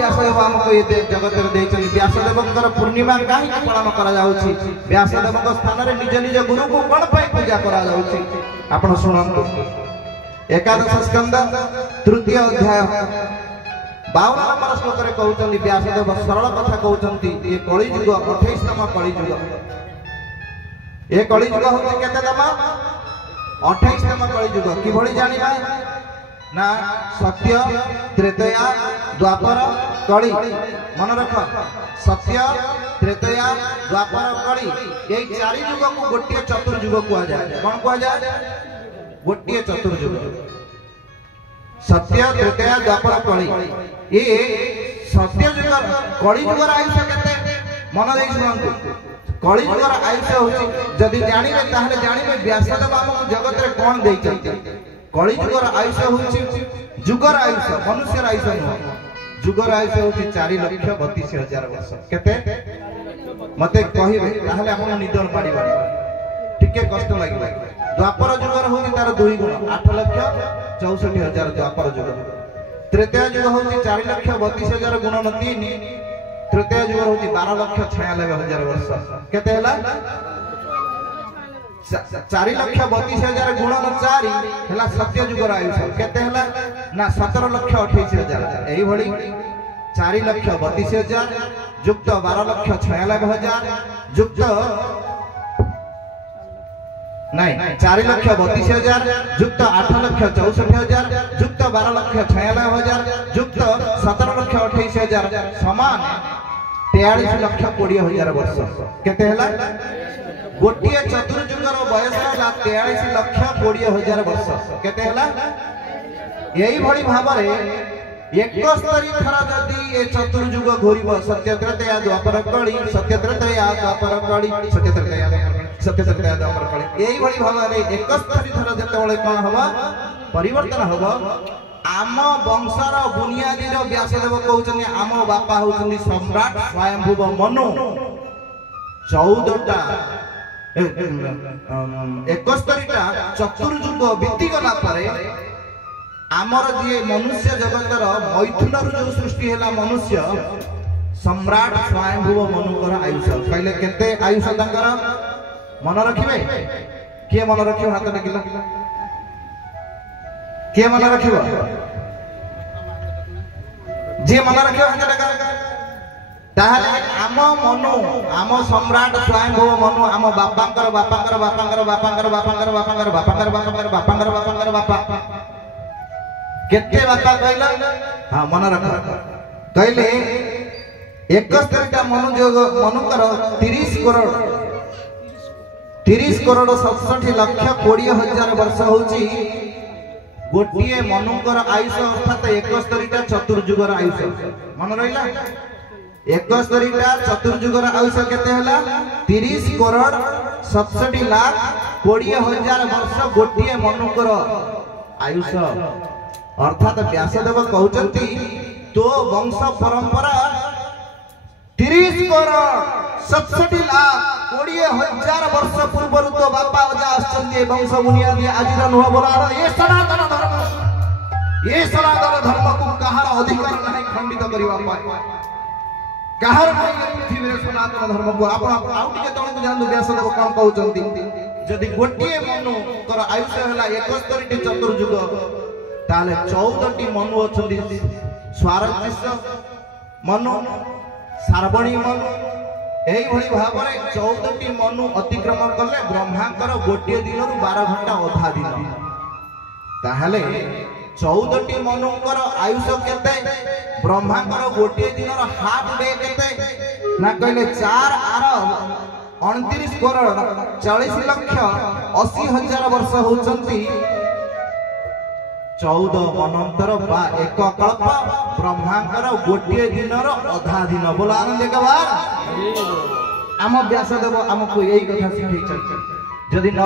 व्यासदेव आमको ये जगत रे व्यासदेव पूर्णिमा कहीं पालन करा जाउछि व्यासदेव स्थान रे निज निज गुरु को कोन पई पूजा करा जाउछि आपण सुनंतु एकादश स्कंद तृतीय अध्याय 52 नंबर श्लोक रे कहउछन्ति व्यासदेव सरल कथा कहउछन्ति ये कली युग 28तम कली युग ये कली युग होछि केते तम 28तम कली युग कि भली जानिबा ना सत्य त्रेतया द्वापर कली मन रख सत्य त्रेतया द्वापर कली ये चारि युग को गोटिए चतुर्युग कुआ जाय कोन कुआ जाय गोटिए चतुर्युग सत्य त्रेतया द्वापर कली ये सत्य युग कली युग आयुष्य केते मन देई सुनंतु कली युग आयुष्य होछि जदि जानिबे ताहले जानिबे व्यासदेव हमको जगत रे कोन देई चलते कली युगर आयुष्य होछि जुगर आयुष्य मनुष्य आयुष्य न जुगर आयुष्य होछि 4,32,000 वर्ष केते मते कहिबे ताहले आपण निदन पाडिबा टिके कष्ट लागिबा द्वापर जुगर होछि तार 2 गुण 8,64,000 द्वापर जुग तृतीय जुग होछि 4,32,000 गुण 3 तृतीय जुग होछि 12,96,000 वर्ष केते हला 4,32,000 गुण 4 हला सत्य जुगर आयुष्य केते हला ना 17,28,000 एही भली 4,32,000 युक्त 12,96,000 युक्त नहीं 4,32,000 युक्त 8,64,000 युक्त 12,96,000 युक्त 17,28,000 समान 43,20,000 वर्ष केते हला गोटिए चतुर्युगर बयस है 43,20,000 वर्ष केते हला यही भली भाबरे 71 थरा जदी ए चतुर्युग घोरिबो सत्य त्रेतया द्वापर कली सत्य त्रेतया द्वापर कली सत्य त्रेतया द्वापर कली यही भली भाबरे 71 थरा जतेबेले कोन हबो परिवर्तन हबो आम वंशर बुनियादी रो व्यासदेव कहउछनी आम बापा होउछनी सम्राट स्वयंभुव मनु 14टा 71टा चतुर्युग बीती गला परे आमर जे मनुष्य जगतर मैथुन जो सृष्टि हैला मनुष्य सम्राट स्वयंभुव मनुकर आयुष्य कहले केते आयुष्य तांकर मन रखिबे के मन रखिबो हाथ देखिला के मन रखिबो जे मन रखिबो हाथ देखा ताहले आम मनु आम सम्राट स्वयंभुव मनु आम बापांकर बापांकर बापांकर बापांकर बापांकर बापांकर बापांकर बापांकर बापांकर बापांकर बापा केते बापा कहला हां मन रख कहले 71टा मनु जो मनुकर 30 करोड़ 67 लाख 20,000 वर्ष होची गोटिए मनुकर आयुष्य अर्थात 71टा चतुर्युगर आयुष्य मन रहिला 71टा चतुर्युगर आयुष्य केते हला 30 करोड़ 67 लाख 20,000 वर्ष गोटिए मनुकर आयुष्य अर्थात व्यासदेव कहउचंती तो वंश परंपरा 30 करोड़ 67 लाख 20,000 वर्ष पूर्व तो बापा अजा आछंती वंश बुनिया दिए आजिर नुह बोला ये सनातन धर्म को कहार अधिकार नहीं खंडित करिवा पाए कहार पृथ्वी रे सनातन धर्म को आप आउट के तळे को जानू व्यासदेव कोन कहउचंती जदि गोटिए मनु कर आयुष्य हला 71टी चतुर्युग ताले 14टी मनु अछंती स्वारज्य मनु सार्वणी मनु एही भली भाबरे 14टी मनु अतिक्रमण करले ब्रह्मांकर गोटिए दिन रु 12 घंटा अधा दिन ताहले 14टी मनुकर आयुष्य केते ब्रह्मांकर गोटिए दिन रो हाफ डे केते ना कहले 4 अरब 29 करोड़ 40 लाख 80,000 वर्ष होचंती 14 मनंतर बा एक कल्प ब्रह्मांकर गोटिए दिन रो अधा दिन बोला आनंद एक बार आम व्यासदेव हमको यही कथा सिखाई जदि न